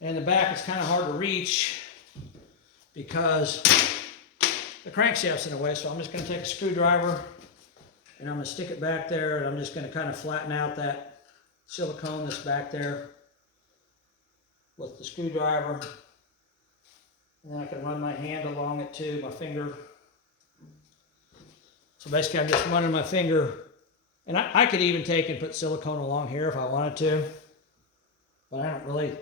And the back is kind of hard to reach because the crankshaft's in the way, so I'm just going to take a screwdriver and I'm going to stick it back there, and I'm just going to kind of flatten out that silicone that's back there with the screwdriver. And then I can run my hand along it too, my finger. So basically I'm just running my finger, and I could even take and put silicone along here if I wanted to, but I don't really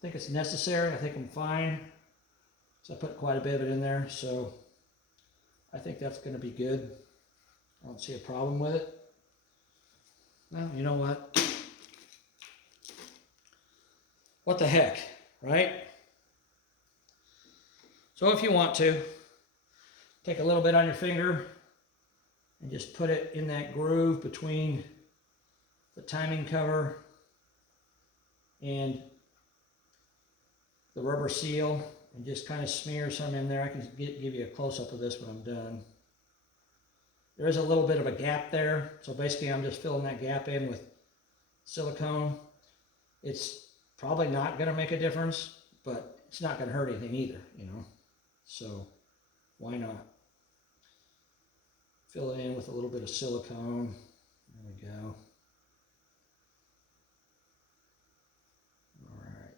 think it's necessary. I think I'm fine. So I put quite a bit of it in there, so I think that's going to be good. I don't see a problem with it. Well, you know what? What the heck, right? So if you want to, take a little bit on your finger and just put it in that groove between the timing cover and the rubber seal, and just kind of smear some in there. I can give you a close-up of this when I'm done. There is a little bit of a gap there, so basically I'm just filling that gap in with silicone. It's probably not going to make a difference, but it's not going to hurt anything either, you know. So why not? Fill it in with a little bit of silicone. There we go. All right.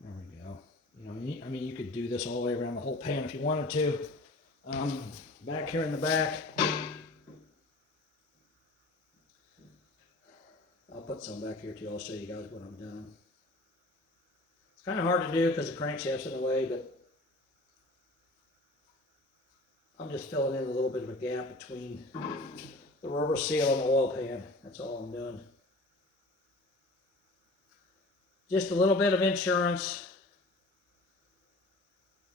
There we go. You know, I mean, you could do this all the way around the whole pan if you wanted to. Back here in the back, I'll put some back here too. I'll show you guys when I'm done. It's kind of hard to do because the crankshaft's in the way, but I'm just filling in a little bit of a gap between the rubber seal and the oil pan. That's all I'm doing. Just a little bit of insurance,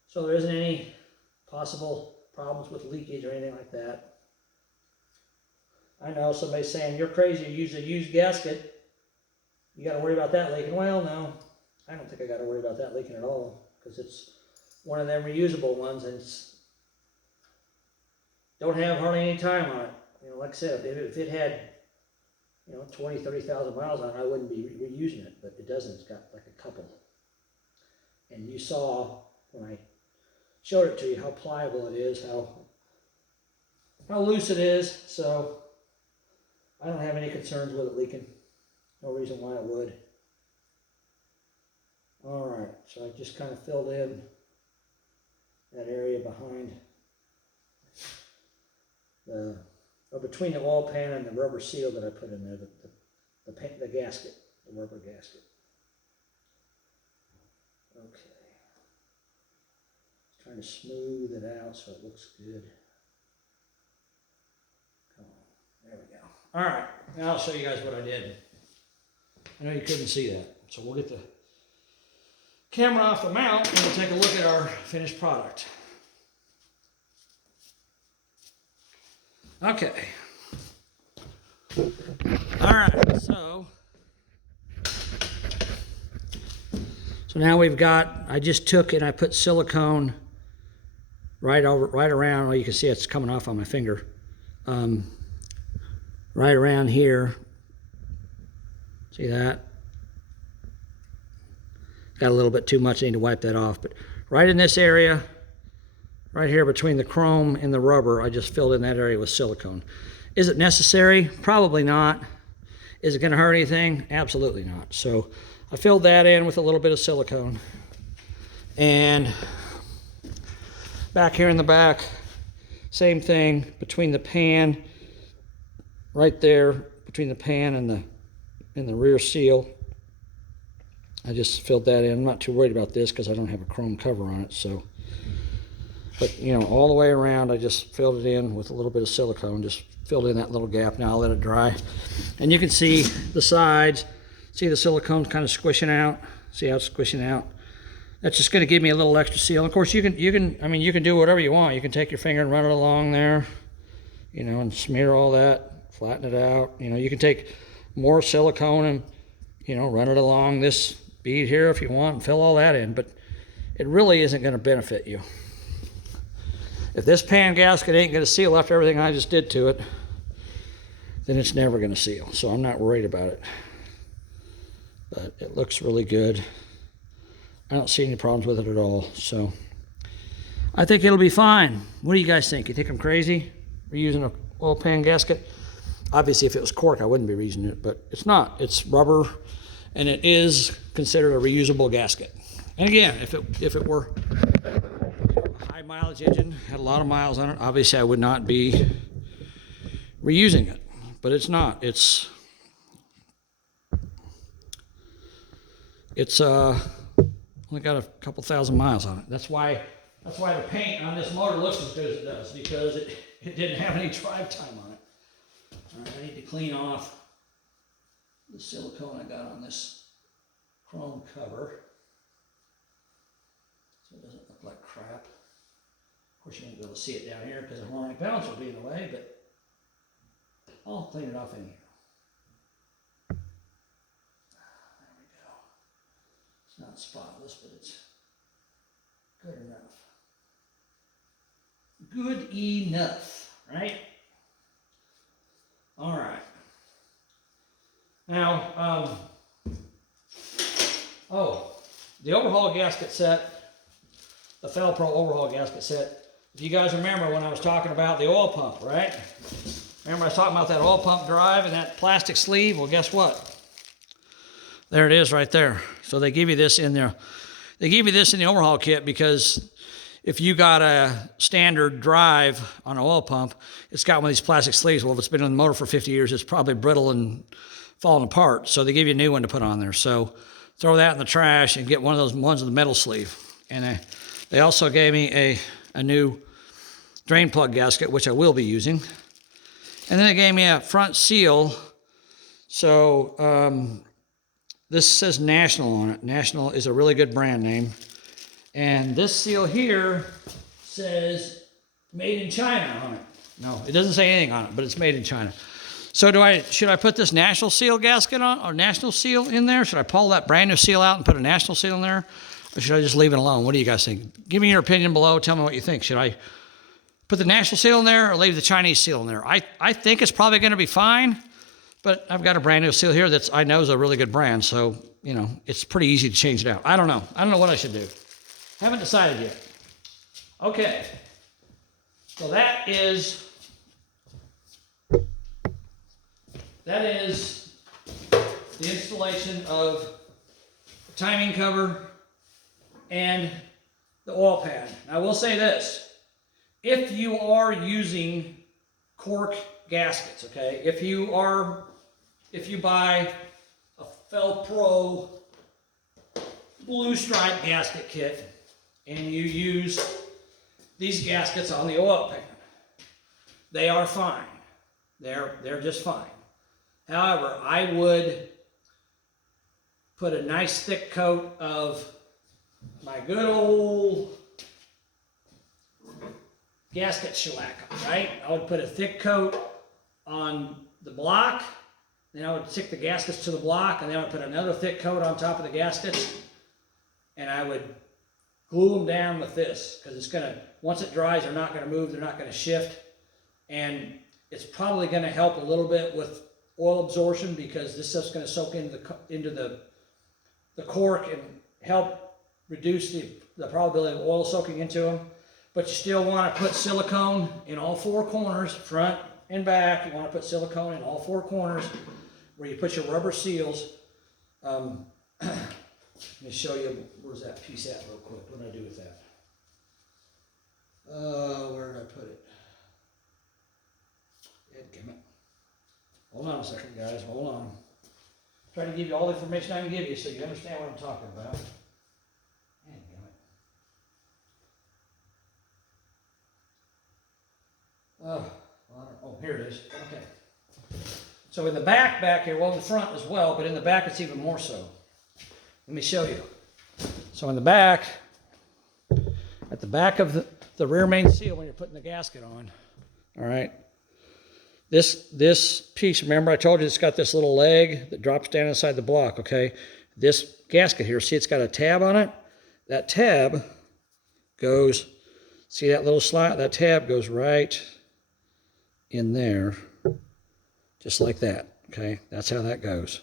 so there isn't any possible problems with leakage or anything like that. I know somebody's saying, you're crazy, you use a used gasket. You got to worry about that leaking. Well, no, I don't think I got to worry about that leaking at all, because it's one of them reusable ones, and it's don't have hardly any time on it. You know, like I said, if it had, you know, 20, 30,000 miles on it, I wouldn't be reusing it, but it doesn't. It's got like a couple. And you saw when I showed it to you how pliable it is, how loose it is. So I don't have any concerns with it leaking. No reason why it would. All right, so I just kind of filled in that area behind or between the oil pan and the rubber seal that I put in there, the gasket, the rubber gasket. Okay. Just trying to smooth it out so it looks good. Come on, there we go. All right, now I'll show you guys what I did. I know you couldn't see that, so we'll get the camera off the mount and we'll take a look at our finished product. Okay. All right, so now we've got, I just took and I put silicone right around, well, you can see it's coming off on my finger, right around here. See that? Got a little bit too much, I need to wipe that off, but right in this area, right here between the chrome and the rubber, I just filled in that area with silicone. Is it necessary? Probably not. Is it going to hurt anything? Absolutely not. So I filled that in with a little bit of silicone. And back here in the back, same thing between the pan, right there between the pan and the rear seal. I just filled that in. I'm not too worried about this because I don't have a chrome cover on it. So, but you know, all the way around, I just filled it in with a little bit of silicone. Just filled in that little gap. Now I'll let it dry, and you can see the sides. See the silicone kind of squishing out. See how it's squishing out. That's just going to give me a little extra seal. Of course, you can do whatever you want. You can take your finger and run it along there, you know, and smear all that, flatten it out. You know, you can take more silicone and, you know, run it along this bead here if you want and fill all that in, but it really isn't going to benefit you. If this pan gasket ain't going to seal after everything I just did to it, then it's never going to seal. So I'm not worried about it. But it looks really good. I don't see any problems with it at all. So I think it'll be fine. What do you guys think? You think I'm crazy for using an oil pan gasket? Obviously, if it was cork, I wouldn't be using it, but it's not. It's rubber, and it is considered a reusable gasket. And again, if it were a high mileage engine, had a lot of miles on it, obviously I would not be reusing it. But it's not. It's only got a couple thousand miles on it. That's why the paint on this motor looks as good as it does, because it didn't have any drive time on it. All right, I need to clean off the silicone I got on this chrome cover so it doesn't look like crap. Of course, you won't be able to see it down here because the harmonic balance will be in the way, but I'll clean it off in here. There we go. It's not spotless, but it's good enough. Good enough, right? All right. Now, the overhaul gasket set, the Fel-Pro overhaul gasket set. If you guys remember when I was talking about the oil pump, right? Remember I was talking about that oil pump drive and that plastic sleeve? Well, guess what? There it is right there. So they give you this in there. They give you this in the overhaul kit because if you got a standard drive on an oil pump, it's got one of these plastic sleeves. Well, if it's been on the motor for 50 years, it's probably brittle and falling apart. So they give you a new one to put on there. So throw that in the trash and get one of those ones with the metal sleeve. And they also gave me a new drain plug gasket, which I will be using. And then they gave me a front seal. So this says National on it. National is a really good brand name. And this seal here says made in China on it. No, it doesn't say anything on it, but it's made in China. So should I put this National Seal gasket on, or National Seal in there? Should I pull that brand new seal out and put a National Seal in there? Or should I just leave it alone? What do you guys think? Give me your opinion below. Tell me what you think. Should I put the National Seal in there or leave the Chinese seal in there? I think it's probably going to be fine, but I've got a brand new seal here that's I know is a really good brand, so, you know, it's pretty easy to change it out. I don't know. I don't know what I should do. Haven't decided yet. Okay. So that is the installation of the timing cover and the oil pan. Now, I will say this. If you are using cork gaskets, okay, if you buy a Fel-Pro blue stripe gasket kit and you use these gaskets on the oil pan, they are fine. They're just fine. However, I would put a nice thick coat of my good old gasket shellac, right? I would put a thick coat on the block, then I would stick the gaskets to the block, and then I would put another thick coat on top of the gaskets, and I would glue them down with this, because it's gonna, once it dries, they're not gonna move, they're not gonna shift, and it's probably gonna help a little bit with oil absorption, because this stuff's gonna soak into the cork and help reduce the probability of oil soaking into them. But you still want to put silicone in all four corners, front and back. You want to put silicone in all four corners where you put your rubber seals. Let me show you, where's that piece at real quick. What did I do with that? Where did I put it? Dadgummit. Hold on a second, guys. Hold on. Try to give you all the information I can give you so you understand what I'm talking about. Oh, here it is. Okay. So in the back here, well, in the front as well, but in the back it's even more so. Let me show you. So in the back, at the back of the rear main seal when you're putting the gasket on, all right, this piece, remember I told you it's got this little leg that drops down inside the block, okay? This gasket here, see it's got a tab on it? That tab goes, see that little slot? That tab goes right in there, just like that, okay? That's how that goes.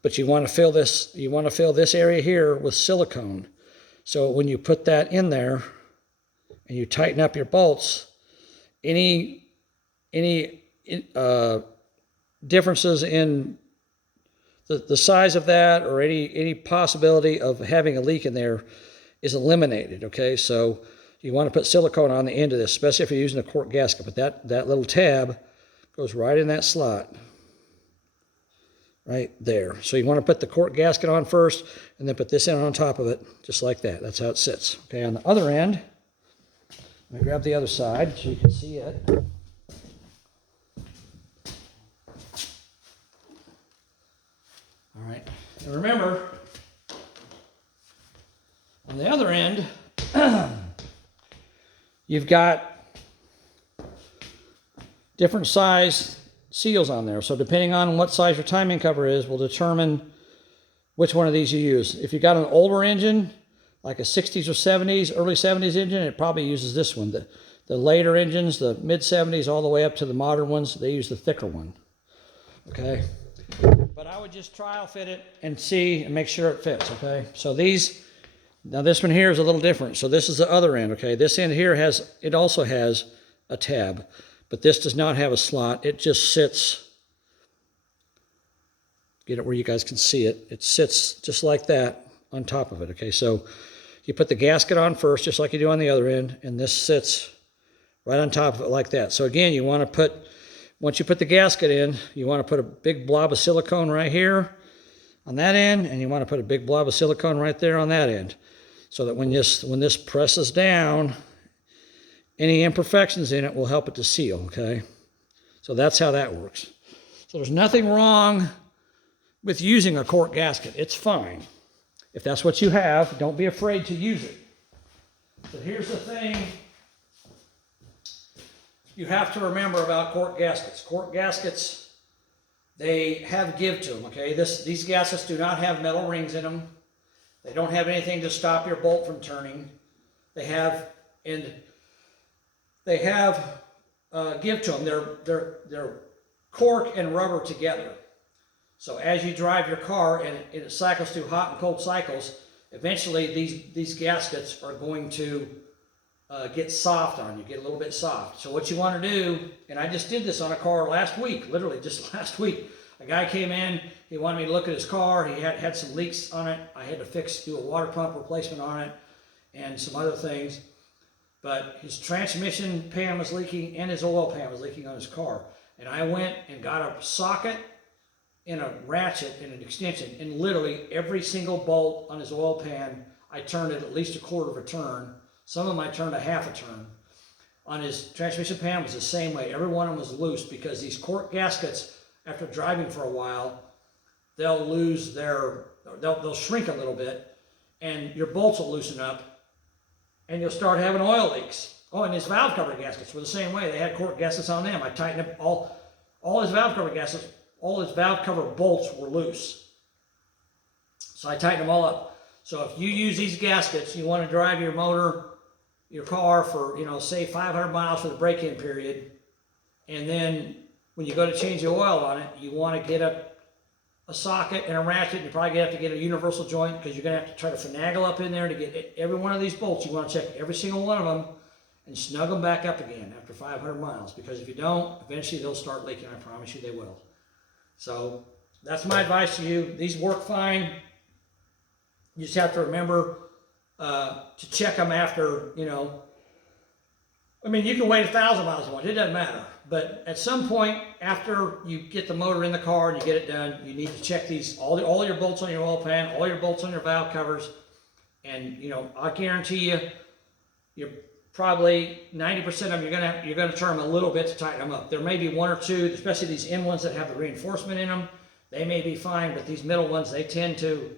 But you want to fill this area here with silicone. So when you put that in there and you tighten up your bolts, any differences in the size of that or any possibility of having a leak in there is eliminated, okay? So you want to put silicone on the end of this, especially if you're using a cork gasket. But that little tab goes right in that slot, right there. So you want to put the cork gasket on first, and then put this in on top of it, just like that. That's how it sits. Okay, on the other end, let me grab the other side so you can see it. All right, and remember, on the other end, you've got different size seals on there. So depending on what size your timing cover is will determine which one of these you use. If you got an older engine, like a 60s or 70s, early 70s engine, it probably uses this one. The later engines, the mid 70s all the way up to the modern ones, they use the thicker one. Okay? But I would just trial fit it and see and make sure it fits, okay? So now this one here is a little different. So this is the other end, okay? This end here also has a tab, but this does not have a slot. It just sits, get it where you guys can see it. It sits just like that on top of it, okay? So you put the gasket on first, just like you do on the other end, and this sits right on top of it like that. So again, you want to put, once you put the gasket in, you want to put a big blob of silicone right here on that end, and you want to put a big blob of silicone right there on that end, so that when this presses down, any imperfections in it will help it to seal, okay? So that's how that works. So there's nothing wrong with using a cork gasket. It's fine. If that's what you have, don't be afraid to use it. But here's the thing you have to remember about cork gaskets. Cork gaskets, they have give to them, okay? These gaskets do not have metal rings in them. They don't have anything to stop your bolt from turning. They have give to them. They're cork and rubber together. So as you drive your car and it cycles through hot and cold cycles, eventually these gaskets are going to get soft on you, get a little bit soft. So what you want to do, and I just did this on a car last week, literally just last week. A guy came in, he wanted me to look at his car. He had some leaks on it. I had to do a water pump replacement on it and some other things. But his transmission pan was leaking and his oil pan was leaking on his car. And I went and got a socket and a ratchet and an extension, and literally every single bolt on his oil pan, I turned it at least a quarter of a turn. Some of them I turned a half a turn. On his transmission pan was the same way. Every one of them was loose because these cork gaskets, after driving for a while, they'll shrink a little bit, and your bolts will loosen up, and you'll start having oil leaks. Oh, and his valve cover gaskets were the same way. They had cork gaskets on them. I tightened up all his valve cover gaskets. All his valve cover bolts were loose. So I tightened them all up. So if you use these gaskets, you want to drive your car for, say 500 miles for the break-in period, and then when you go to change the oil on it, you want to get a socket and a ratchet, and you probably have to get a universal joint because you're going to have to try to finagle up in there to get every one of these bolts. You want to check every single one of them and snug them back up again after 500 miles, because if you don't, eventually they'll start leaking. I promise you they will. So that's my advice to you. These work fine. You just have to remember to check them after, I mean, you can wait 1,000 miles if you want. It doesn't matter. But at some point, after you get the motor in the car and you get it done, you need to check these, all your bolts on your oil pan, all your bolts on your valve covers. And, I guarantee you're probably 90% of them, you're gonna turn them a little bit to tighten them up. There may be one or two, especially these end ones that have the reinforcement in them. They may be fine, but these middle ones, they tend to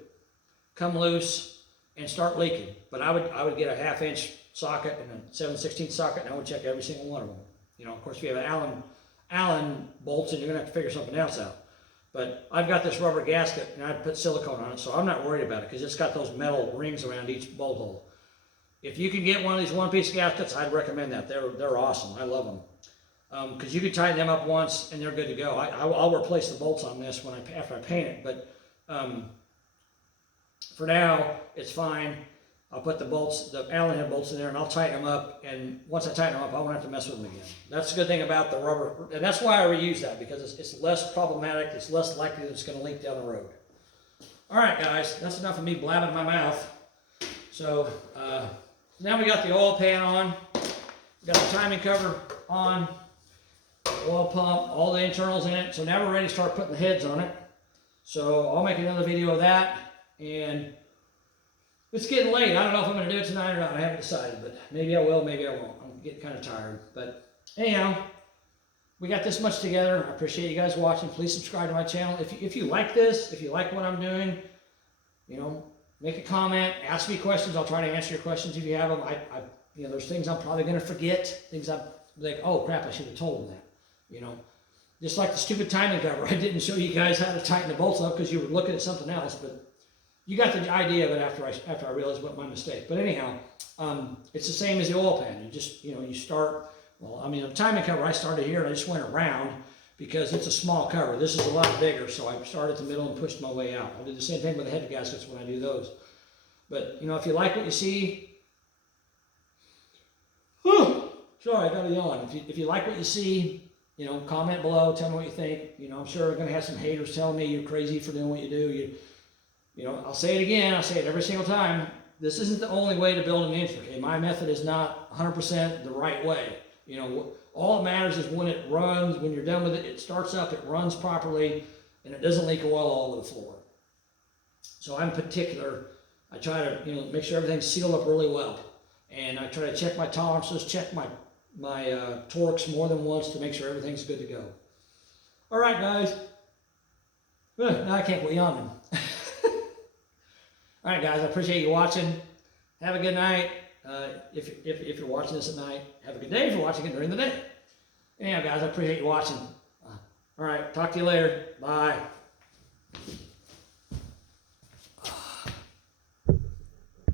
come loose and start leaking. But I would get a 1/2-inch socket and a 7/16 socket, and I would check every single one of them. Of course, if you have an Allen bolts, and you're gonna have to figure something else out. But I've got this rubber gasket, and I put silicone on it, so I'm not worried about it because it's got those metal rings around each bolt hole. If you can get one of these one-piece gaskets, I'd recommend that. They're awesome. I love them because you can tighten them up once and they're good to go. I'll replace the bolts on this after I paint it, but for now it's fine. I'll put the Allen head bolts in there and I'll tighten them up. And once I tighten them up, I won't have to mess with them again. That's the good thing about the rubber, and that's why I reuse that, because it's less problematic. It's less likely that it's going to leak down the road. All right, guys, that's enough of me blabbing my mouth. So. Now we got the oil pan on, we got the timing cover on, oil pump, all the internals in it. So now we're ready to start putting the heads on it. So I'll make another video of that, and it's getting late. I don't know if I'm going to do it tonight or not. I haven't decided, but maybe I will, maybe I won't. I'm getting kind of tired. But anyhow, we got this much together. I appreciate you guys watching. Please subscribe to my channel. If you like this, if you like what I'm doing, make a comment, ask me questions. I'll try to answer your questions if you have them. There's things I'm probably going to forget. Things I'm like, oh crap, I should have told them that. Just like the stupid timing cover. I didn't show you guys how to tighten the bolts up because you were looking at something else. But you got the idea of it after I realized what my mistake. But anyhow, it's the same as the oil pan. You just, you start. Well, the timing cover, I started here and I just went around because it's a small cover. This is a lot bigger, so I started at the middle and pushed my way out. I'll do the same thing with the head gaskets when I do those. But, if you like what you see, sorry, I got to yawn. If you like what you see, comment below, tell me what you think. I'm sure I'm going to have some haters telling me you're crazy for doing what you do. I'll say it again, I'll say it every single time. This isn't the only way to build an engine, okay? My method is not 100% the right way. All that matters is when it runs, when you're done with it, it starts up, it runs properly, and it doesn't leak oil all over the floor. So I'm particular. I try to make sure everything's sealed up really well. And I try to check my tolerances, check my torques more than once to make sure everything's good to go. All right, guys. Now I can't quit yawning. All right, guys, I appreciate you watching. Have a good night. If you're watching this at night, have a good day if you're watching it during the day. Anyhow, guys, I appreciate you watching. All right, talk to you later. Bye.